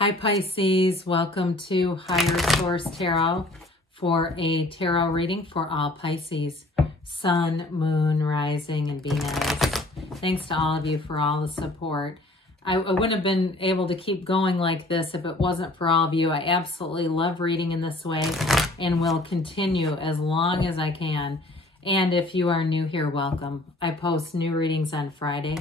Hi Pisces, welcome to Higher Source Tarot for a tarot reading for all Pisces, Sun, Moon, Rising, and Venus. Thanks to all of you for all the support. I wouldn't have been able to keep going like this if it wasn't for all of you. I absolutely love reading in this way and will continue as long as I can. And if you are new here, welcome. I post new readings on Friday,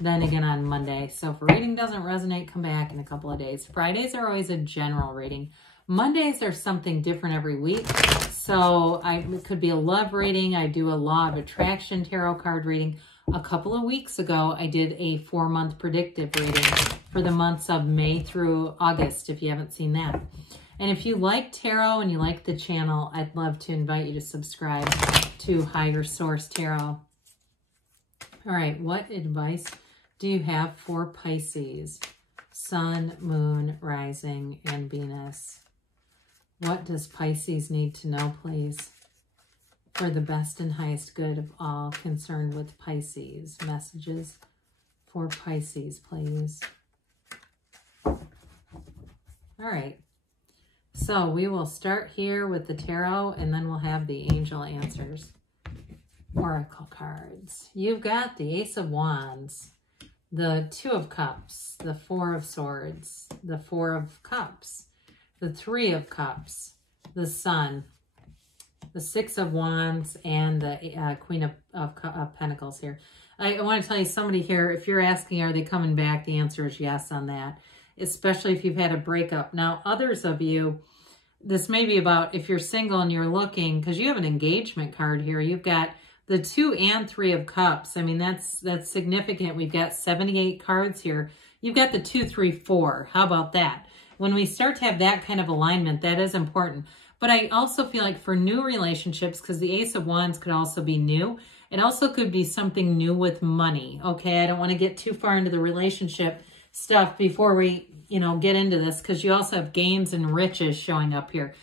then again on Monday. So if a reading doesn't resonate, come back in a couple of days. Fridays are always a general reading. Mondays are something different every week. So it could be a love reading. I do a law of attraction tarot card reading. A couple of weeks ago, I did a 4-month predictive reading for the months of May through August, if you haven't seen that. And if you like tarot and you like the channel, I'd love to invite you to subscribe to Higher Source Tarot. All right, what advice do you have for Pisces? Sun, Moon, Rising, and Venus. What does Pisces need to know, please? For the best and highest good of all concerned with Pisces. Messages for Pisces, please. All right. So we will start here with the tarot, and then we'll have the angel answers. Oracle cards. You've got the Ace of Wands, the Two of Cups, the Four of Swords, the Four of Cups, the Three of Cups, the Sun, the Six of Wands, and the Queen of Pentacles here. I want to tell you, somebody here, if you're asking, are they coming back? The answer is yes on that, especially if you've had a breakup. Now, others of you, this may be about if you're single and you're looking, because you have an engagement card here. You've got the 2 and 3 of Cups. I mean, that's significant. We've got 78 cards here. You've got the 2, 3, 4. How about that? When we start to have that kind of alignment, that is important. But I also feel like for new relationships, because the Ace of Wands could also be new, it also could be something new with money. Okay, I don't want to get too far into the relationship stuff before we, get into this, because you also have gains and riches showing up here.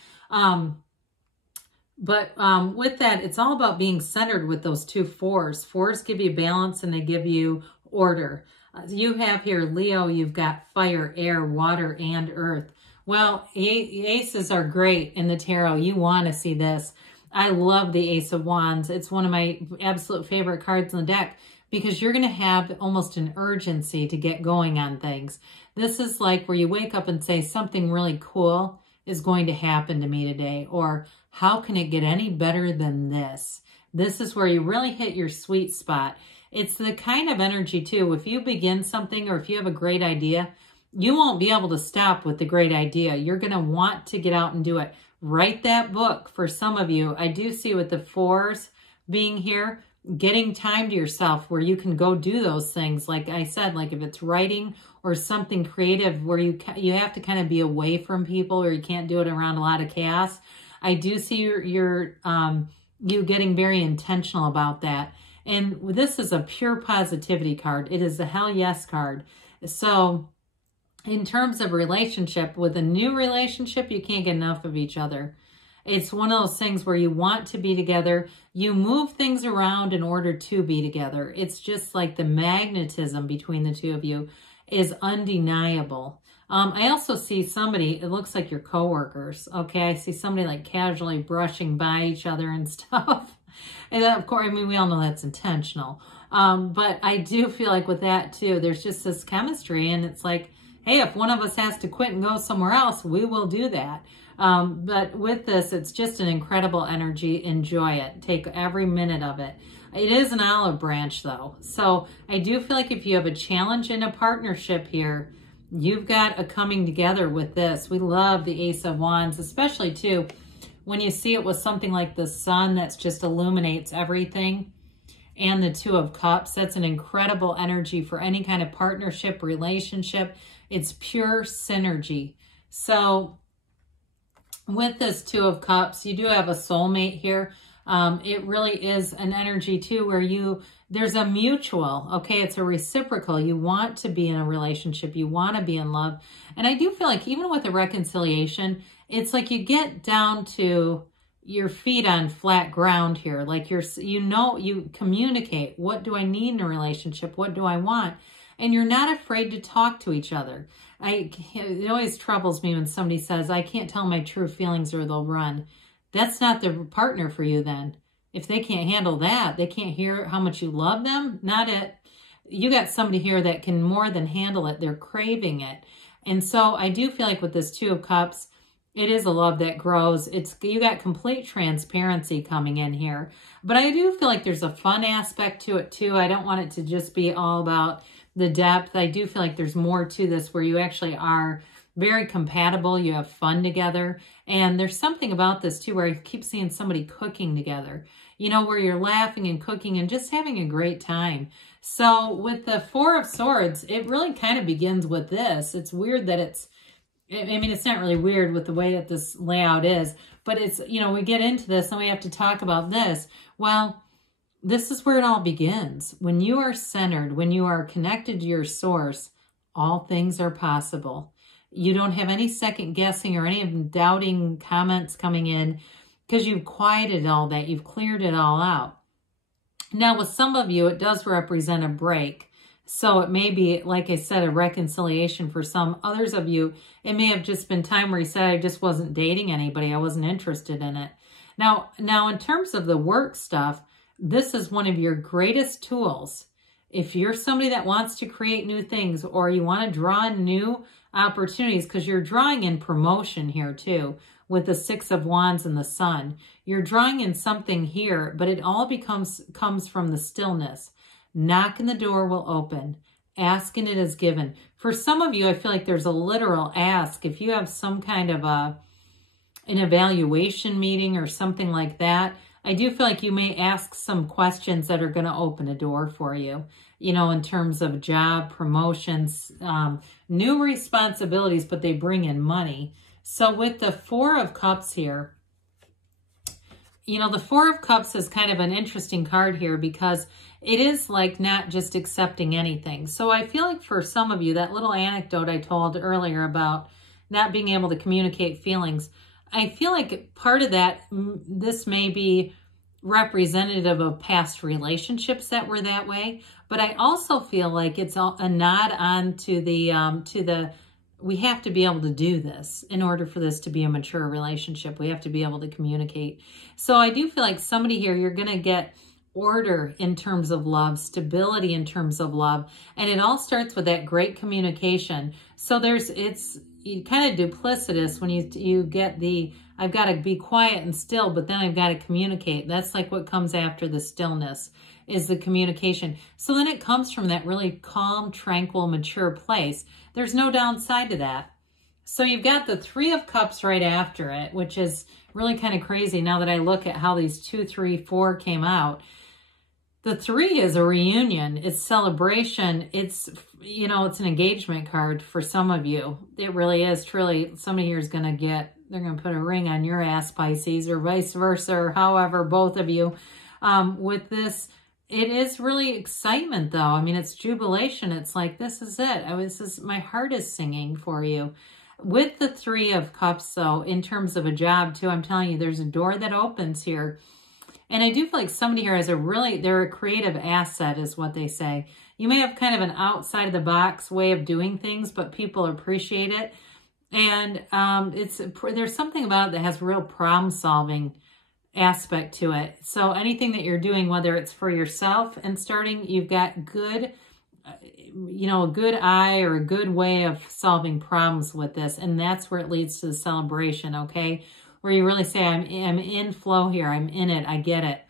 But with that, it's all about being centered with those 2 4s. 4s give you balance and they give you order. You have here, Leo, you've got fire, air, water, and earth. Well, aces are great in the tarot. You want to see this. I love the Ace of Wands. It's one of my absolute favorite cards in the deck because you're going to have almost an urgency to get going on things. This is like where you wake up and say something really cool is going to happen to me today, or how can it get any better than this? This is where you really hit your sweet spot. It's the kind of energy too, if you begin something or if you have a great idea, you won't be able to stop with the great idea. You're going to want to get out and do it. Write that book for some of you. I do see with the 4s being here, getting time to yourself where you can go do those things. Like I said, like if it's writing or something creative where you have to kind of be away from people or you can't do it around a lot of chaos. I do see you getting very intentional about that. And this is a pure positivity card. It is the hell yes card. So in terms of relationship, with a new relationship, you can't get enough of each other. It's one of those things where you want to be together. You move things around in order to be together. It's just like the magnetism between the two of you is undeniable. I also see somebody, it looks like your coworkers, okay? I see somebody like casually brushing by each other and stuff. And of course, I mean, we all know that's intentional. But I do feel like with that too, there's just this chemistry and it's like, hey, if one of us has to quit and go somewhere else, we will do that. But with this, it's just an incredible energy. Enjoy it. Take every minute of it. It is an olive branch though. So I do feel like if you have a challenge in a partnership here, you've got a coming together with this. We love the Ace of Wands, especially too, when you see it with something like the Sun that's just illuminates everything. And the 2 of Cups, that's an incredible energy for any kind of partnership, relationship. It's pure synergy. So with this 2 of Cups, you do have a soulmate here. It really is an energy too where there's a mutual, okay, it's a reciprocal. You want to be in a relationship. You want to be in love. And I do feel like even with a reconciliation, it's like you get down to your feet on flat ground here. Like you communicate, what do I need in a relationship? What do I want? and you're not afraid to talk to each other. It always troubles me when somebody says, I can't tell my true feelings or they'll run. That's not the partner for you then. If they can't handle that, they can't hear how much you love them, not it. You got somebody here that can more than handle it. They're craving it. And so I do feel like with this Two of Cups, it is a love that grows. You got complete transparency coming in here. But I do feel like there's a fun aspect to it too. I don't want it to just be all about the depth. I do feel like there's more to this where you actually are very compatible. You have fun together. And there's something about this too where I keep seeing somebody cooking together. You know, where you're laughing and cooking and just having a great time. So with the Four of Swords, it really kind of begins with this. It's weird that it's not really weird with the way that this layout is, but it's, you know, we get into this and we have to talk about this. Well, this is where it all begins. When you are centered, when you are connected to your source, all things are possible. You don't have any second guessing or any doubting comments coming in because you've quieted all that. You've cleared it all out. Now, with some of you, it does represent a break. So it may be, like I said, a reconciliation for some. Others of you, it may have just been time where you said, I just wasn't dating anybody. I wasn't interested in it. Now, in terms of the work stuff, this is one of your greatest tools. If you're somebody that wants to create new things or you want to draw in new opportunities, because you're drawing in promotion here too, with the Six of Wands and the Sun. You're drawing in something here, but it all comes from the stillness. Knocking the door will open. Asking it is given. For some of you, I feel like there's a literal ask. If you have some kind of an evaluation meeting or something like that, I do feel like you may ask some questions that are going to open a door for you, you know, in terms of job, promotions, new responsibilities, but they bring in money. So with the Four of Cups here, you know, the Four of Cups is kind of an interesting card here because it is like not just accepting anything. So I feel like for some of you, that little anecdote I told earlier about not being able to communicate feelings, I feel like part of that, this may be representative of past relationships that were that way. But I also feel like it's a nod on to the we have to be able to do this in order for this to be a mature relationship. We have to be able to communicate. So I do feel like somebody here, you're going to get order in terms of love, stability in terms of love. And it all starts with that great communication. So it's kind of duplicitous when you get I've got to be quiet and still, but then I've got to communicate. That's like what comes after the stillness is the communication. So then it comes from that really calm, tranquil, mature place. There's no downside to that. So you've got the Three of Cups right after it, which is really kind of crazy now that I look at how these 2, 3, 4 came out. The 3 is a reunion. It's celebration. It's, you know, it's an engagement card for some of you. It really is truly. Somebody here is going to they're going to put a ring on your ass, Pisces, or vice versa, or however, both of you. With this, it is really excitement, though. I mean, it's jubilation. It's like, this is it. My heart is singing for you. With the Three of Cups, though, in terms of a job, too, I'm telling you, there's a door that opens here. And I do feel like somebody here has they're a creative asset, is what they say. You may have kind of an outside-of-the-box way of doing things, but people appreciate it. And there's something about it that has real problem-solving aspect to it. So anything that you're doing, whether it's for yourself and starting, you've got good, a good eye or a good way of solving problems with this. And that's where it leads to the celebration, okay? Where you really say, I'm in flow here. I'm in it. I get it.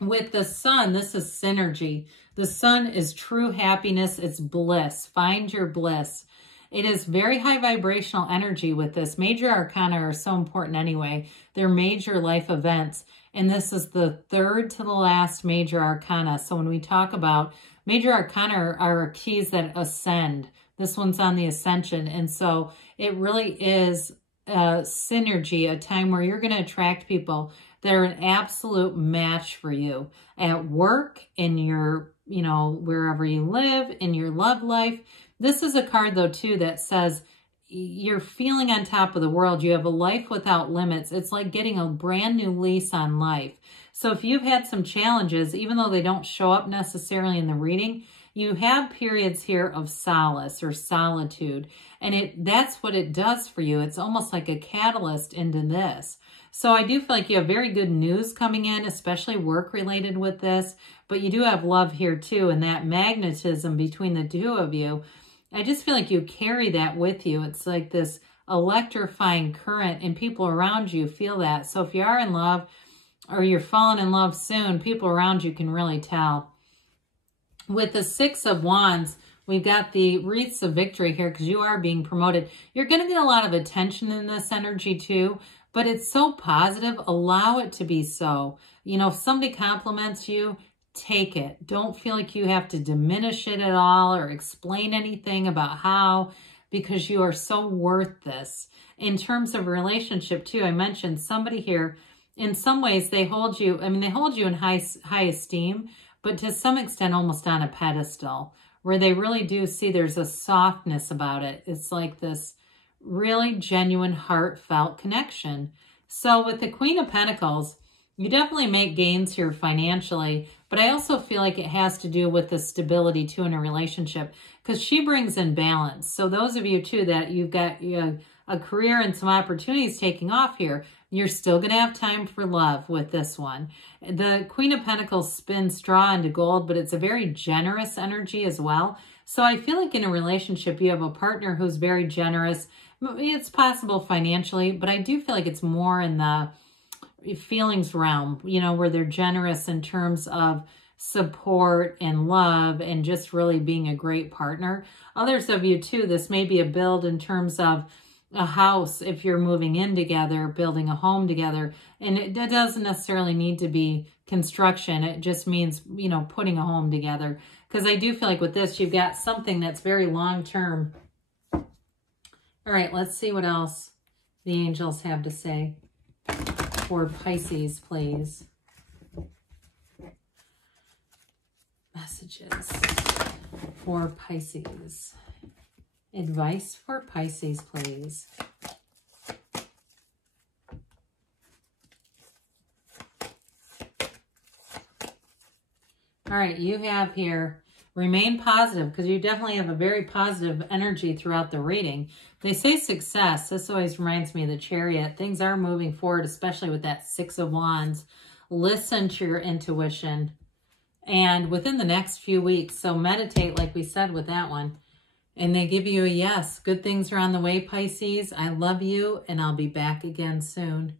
With the Sun, this is synergy. The Sun is true happiness. It's bliss. Find your bliss. It is very high vibrational energy with this. Major arcana are so important anyway. They're major life events. And this is the third to the last major arcana. So when we talk about major arcana are keys that ascend. This one's on the ascension. And so it really is synergy, a time where you're going to attract people that are an absolute match for you at work, in your, wherever you live, in your love life. This is a card, though, too, that says you're feeling on top of the world. You have a life without limits. It's like getting a brand new lease on life. So if you've had some challenges, even though they don't show up necessarily in the reading, You have periods here of solace or solitude, and that's what it does for you. It's almost like a catalyst into this. So I do feel like you have very good news coming in, especially work-related with this, but you do have love here too, and that magnetism between the two of you. I just feel like you carry that with you. It's like this electrifying current, and people around you feel that. So if you are in love or you're falling in love soon, people around you can really tell. With the Six of Wands, we've got the wreaths of victory here because you are being promoted. You're going to get a lot of attention in this energy too, but it's so positive. Allow it to be so. You know, if somebody compliments you, take it. Don't feel like you have to diminish it at all or explain anything about how, because you are so worth this. In terms of relationship too, I mentioned somebody here, in some ways they hold you, I mean, they hold you in high esteem, but to some extent almost on a pedestal, where they really do see there's a softness about it. It's like this really genuine, heartfelt connection. So with the Queen of Pentacles, you definitely make gains here financially, but I also feel like it has to do with the stability too in a relationship, because she brings in balance. So those of you too that you've got a career and some opportunities taking off here, you're still going to have time for love with this one. The Queen of Pentacles spins straw into gold, but it's a very generous energy as well. So I feel like in a relationship, you have a partner who's very generous. It's possible financially, but I do feel like it's more in the feelings realm, you know, where they're generous in terms of support and love and just really being a great partner. Others of you too, this may be a build in terms of a house, if you're moving in together, building a home together. And it doesn't necessarily need to be construction. It just means, you know, putting a home together. Because I do feel like with this, you've got something that's very long-term. All right, let's see what else the angels have to say for Pisces, please. Messages for Pisces. Advice for Pisces, please. All right, you have here, remain positive, because you definitely have a very positive energy throughout the reading. They say success. This always reminds me of the Chariot. Things are moving forward, especially with that Six of Wands. Listen to your intuition. And within the next few weeks, so meditate like we said with that one. And they give you a yes. Good things are on the way, Pisces. I love you, and I'll be back again soon.